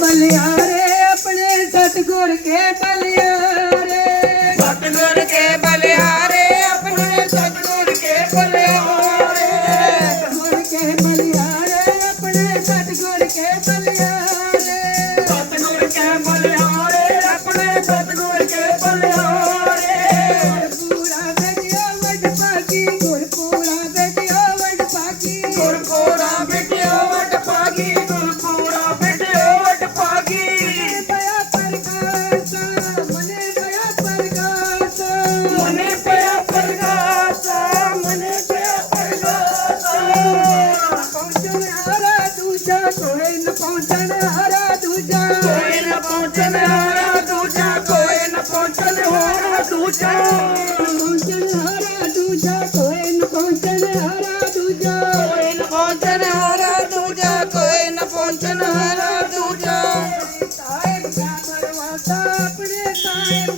ਬਲਿਆਰੇ ਆਪਣੇ ਸਤਗੁਰ ਕੇ ਬਲਿਆਰੇ। ਸਤਗੁਰ ਕੇ ਬਲਿਆਰੇ ਆਪਣੇ ਸਤਗੁਰ ਕੇ ਬਲਿਆਰੇ। ਸਤਗੁਰ ਕੇ ਬਲਿਆਰੇ ਆਪਣੇ ਸਤਗੁਰ ਕੇ ਬਲਿਆਰੇ। ਪਹੁੰਚਣ ਹਾਰਾ ਦੂਜਾ ਕੋਈ ਨਾ ਪਹੁੰਚਣ ਹਾਰਾ ਦੂਜਾ। ਪਹੁੰਚਣ ਹਾਰਾ ਦੂਜਾ ਕੋਈ ਨਾ ਪਹੁੰਚਣ ਹਾਰਾ ਦੂਜਾ। ਕੋਈ ਨਾ ਪਹੁੰਚਣ ਹਾਰਾ ਦੂਜਾ ਕੋਈ ਨਾ ਪਹੁੰਚਣ ਹਾਰਾ ਦੂਜਾ। ਸਾਹਿਬ ਦਾ ਦਰਵਾਜ਼ਾ ਆਪਣੇ ਸਾਹਿਬ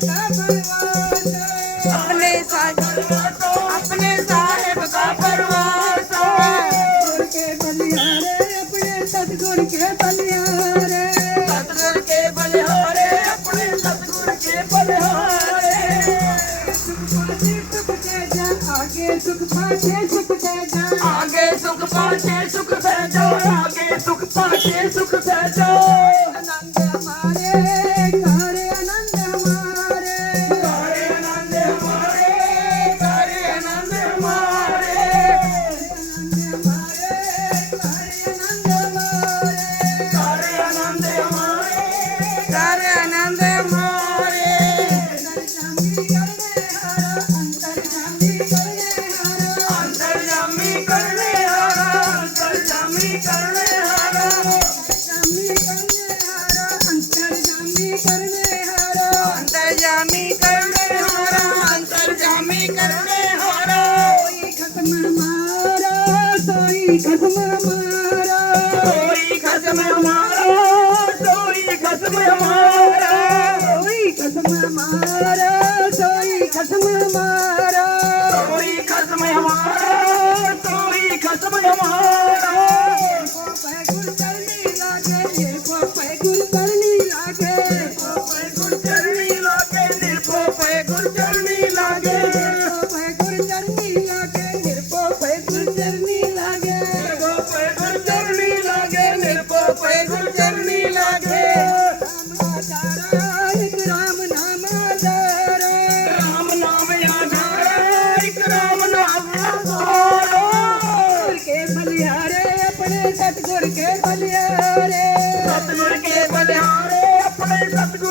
सुख पाचे सुख फैलो आगे सुख पाचे सुख फैलो आगे सुख पाचे सुख फैलो आनंद मारे करे आनंद मारे। करे आनंद मारे करे आनंद हमारे आनंद मारे करे आनंद मारे। करे आनंद मारे करे आनंद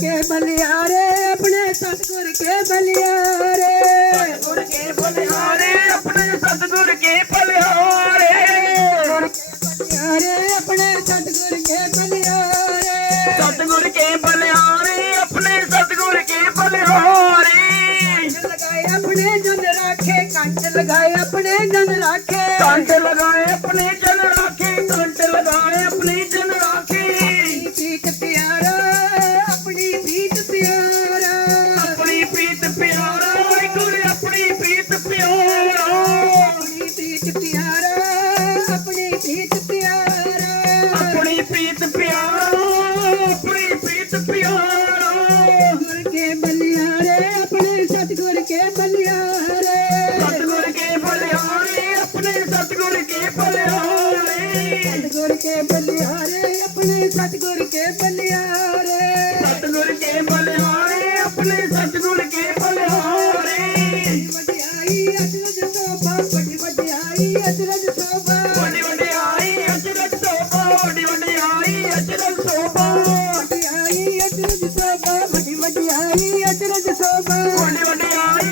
ਕੇ ਬਲਿਆਰੇ ਆਪਣੇ ਸਤਗੁਰ ਕੇ ਬਲਿਆਰੇ। ਸਤਗੁਰ ਕੇ ਬਲਿਆਰੇ ਆਪਣੇ ਸਤਗੁਰ ਕੇ ਬਲਿਆਰੇ। ਬਲਿਆਰੇ ਆਪਣੇ ਸਤਗੁਰ ਕੇ ਬਲਿਆਰੇ। ਸਤਗੁਰ ਕੇ ਬਲਿਆਰੇ ਆਪਣੇ ਸਤਗੁਰ ਕੇ ਬਲਿਆਰੇ। ਲਗਾਏ ਆਪਣੇ ਜਨ ਰਾਖੇ ਕੰਟ ਲਗਾਏ ਆਪਣੇ ਜਨ ਰਾਖੇ। ਕੰਟ ਲਗਾਏ சோபா வண்டி வண்டி ஆயி அத்திரஜ சோபா வண்டி வண்டி ஆயி